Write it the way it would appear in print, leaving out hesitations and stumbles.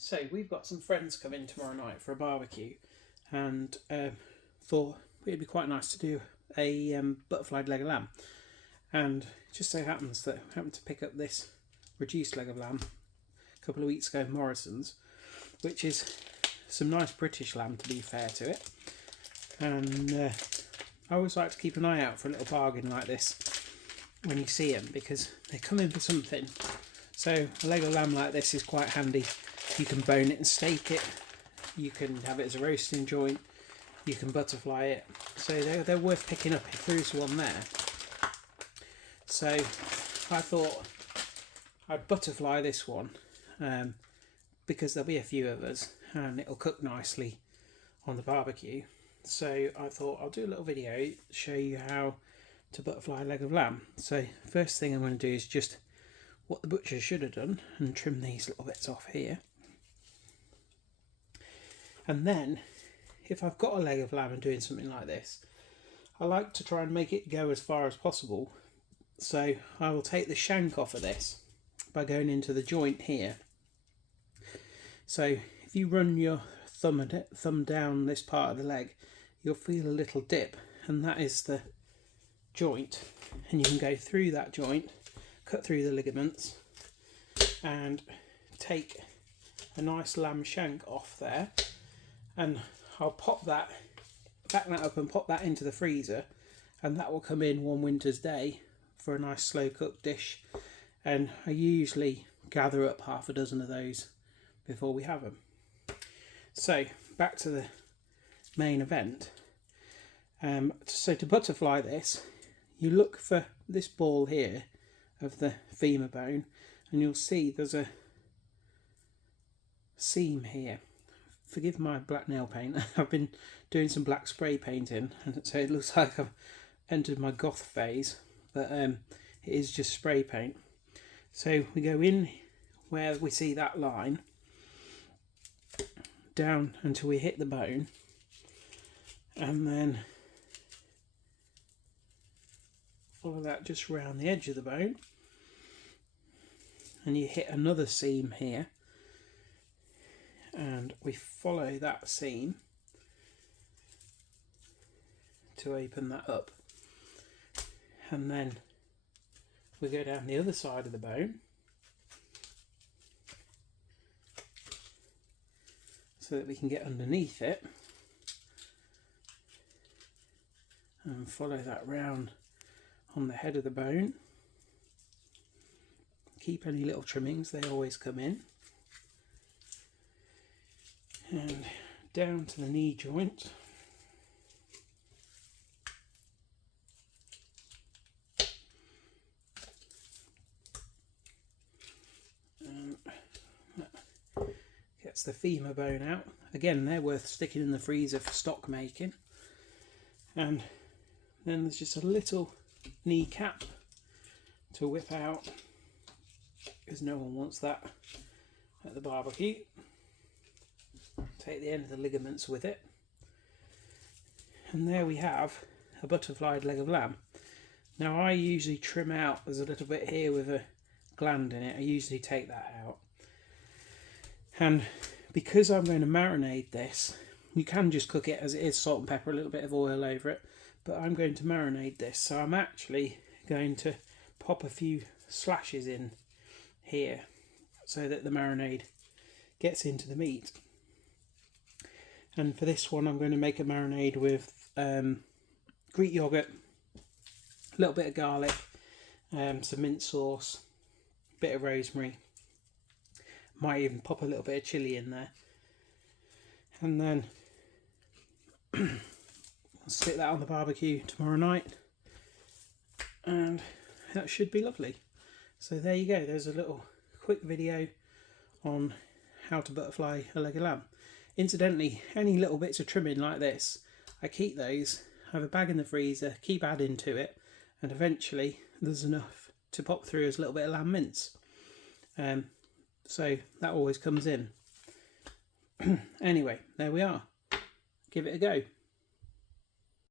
So we've got some friends coming tomorrow night for a barbecue, and thought it'd be quite nice to do a butterflied leg of lamb. And it just so happens that I happened to pick up this reduced leg of lamb a couple of weeks ago at Morrison's, which is some nice British lamb, to be fair to it. And I always like to keep an eye out for a little bargain like this when you see them, because they come in for something. So a leg of lamb like this is quite handy. You can bone it and steak it, you can have it as a roasting joint, you can butterfly it, so they're worth picking up if there is one there. So I thought I'd butterfly this one, because there'll be a few of us and it'll cook nicely on the barbecue. So I thought I'll do a little video, show you how to butterfly a leg of lamb. So first thing I'm going to do is just what the butcher should have done and trim these little bits off here. And then, if I've got a leg of lamb and doing something like this, I like to try and make it go as far as possible. So I will take the shank off of this by going into the joint here. So if you run your thumb down this part of the leg, you'll feel a little dip, and that is the joint. And you can go through that joint, cut through the ligaments, and take a nice lamb shank off there. And I'll back that up and pop that into the freezer, and that will come in one winter's day for a nice slow cooked dish. And I usually gather up half a dozen of those before we have them. So back to the main event. So to butterfly this, you look for this ball here of the femur bone, and you'll see there's a seam here. Forgive my black nail paint. I've been doing some black spray painting, and so it looks like I've entered my goth phase, but it is just spray paint. So we go in where we see that line, down until we hit the bone, and then follow that just round the edge of the bone, and you hit another seam here. And we follow that seam to open that up, and then we go down the other side of the bone so that we can get underneath it, and follow that round on the head of the bone. Keep any little trimmings, they always come in. And down to the knee joint, and that gets the femur bone out. Again, they're worth sticking in the freezer for stock making. And then there's just a little kneecap to whip out, because no one wants that at the barbecue. Take the end of the ligaments with it, and there we have a butterflied leg of lamb. Now I usually trim out, there's a little bit here with a gland in it, I usually take that out. And because I'm going to marinate this, you can just cook it as it is, salt and pepper, a little bit of oil over it, but I'm going to marinate this, so I'm actually going to pop a few slashes in here so that the marinade gets into the meat. And for this one, I'm going to make a marinade with Greek yogurt, a little bit of garlic, some mint sauce, a bit of rosemary. Might even pop a little bit of chilli in there. And then I'll stick that on the barbecue tomorrow night. And that should be lovely. So there you go. There's a little quick video on how to butterfly a leg of lamb. Incidentally, any little bits of trimming like this, I keep those, I have a bag in the freezer, keep adding to it, and eventually there's enough to pop through as a little bit of lamb mince. So that always comes in. Anyway, there we are. Give it a go.